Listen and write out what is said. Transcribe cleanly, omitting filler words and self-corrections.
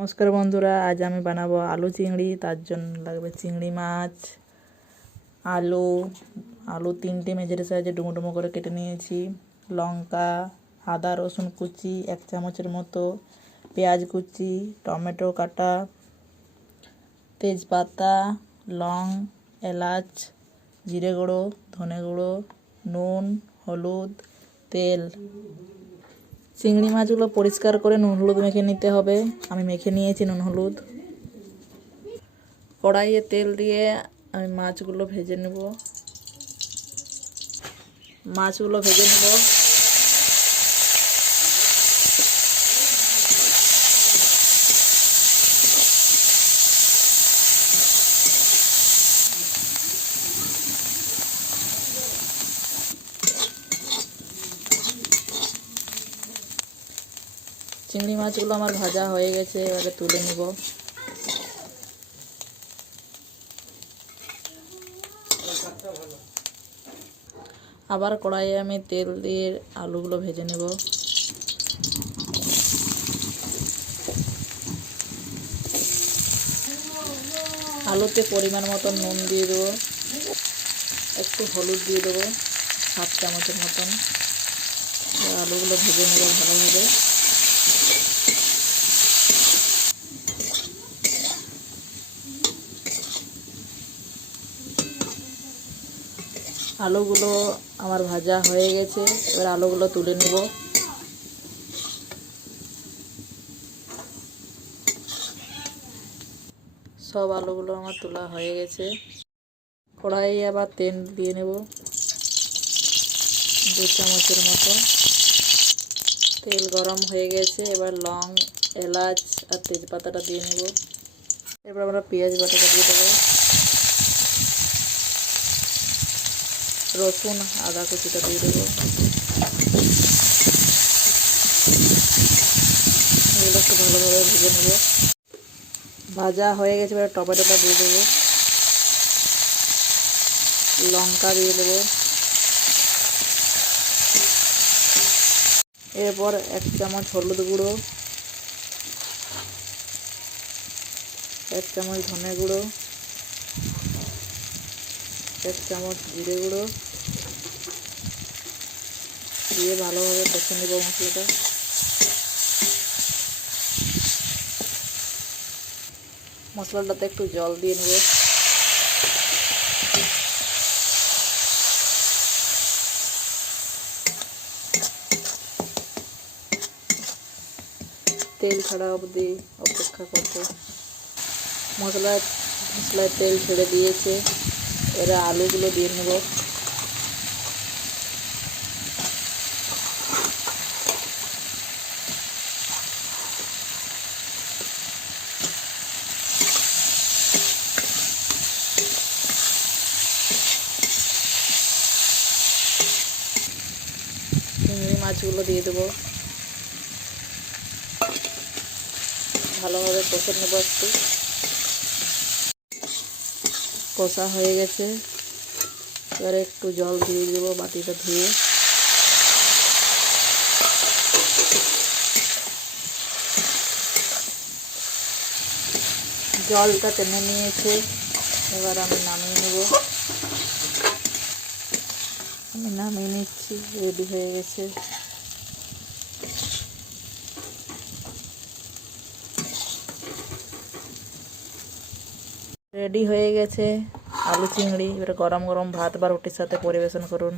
নমস্কার বন্ধুরা, আজ আমি বানাবো আলু চিংড়ি। তার জন্য লাগবে চিংড়ি মাছ, আলু আলু 3টে মেঝের সাইজে ডুমো ডুমো করে কেটে নিয়েছি, লঙ্কা, আদা রসুন কুচি 1 চামচের মতো, পেঁয়াজ কুচি, টমেটো কাটা, তেজপাতা, লং, এলাচ, জিরে গুঁড়ো, ধনে গুঁড়ো, নুন, হলুদ, তেল। চিংড়ি মাছগুলো পরিষ্কার করে নুন হলুদ মেখে নিতে হবে। আমি মেখে নিয়েছি নুন হলুদ। কড়াইয়ে তেল দিয়ে আমি মাছগুলো ভেজে নেব। চিংড়ি মাছগুলো আমার ভাজা হয়ে গেছে, এবারে তুলে নিব। আবার কড়াইয়ে আমি তেল দিয়ে আলুগুলো ভেজে নেব। আলুতে পরিমাণ মতন নুন দিয়ে দেবো, একটু হলুদ দিয়ে দেবো 1/2 চামচের মতন। আলুগুলো ভেজে নেব ভালোভাবে। আলুগুলো আমার ভাজা হয়ে গেছে, এবার আলুগুলো তুলে নেব। সব আলুগুলো আমার তোলা হয়ে গেছে। কড়াইয়ে আবার তেল দিয়ে নেব 2 চামচের মতো। তেল গরম হয়ে গেছে, এবার লং, এলাচ আর তেজপাতাটা দিয়ে নেব। এবার আমরা পেঁয়াজ বাটাটা দিয়ে দেবো, রসুন আদা কুচিটা দিয়ে দেবো। এগুলো একটু ভালোভাবে ভেজে নেব। ভাজা হয়ে গেছে, এবার টমেটোটা দিয়ে দেবো, লঙ্কা দিয়ে দেবো। এরপর 1 চামচ হলুদ গুঁড়ো, 1 চামচ ধনে গুঁড়ো, 1 চামচ জিরে গুঁড়ো দিয়ে ভালোভাবে কষে নেব মশলাটা। মশলাটাতে একটু জল দিয়ে নেব। তেল ছাড়া অবধি অপেক্ষা করতে। মশলায় তেল ছেড়ে দিয়েছে, এরা আলুগুলো দিয়ে নেব। চিংড়ি মাছগুলো দিয়ে দেবো, ভালোভাবে কষে নেব। একটু কষা হয়ে গেছে, এবারে একটু জল দিয়ে দেবো বাটিটা ধুয়ে। জলটা টেনে নিয়েছে, এবার আমি নামিয়ে নিচ্ছি। রেডি হয়ে গেছে। আলু চিংড়ি। এবার গরম গরম ভাত বা রুটির সাথে পরিবেশন করুন।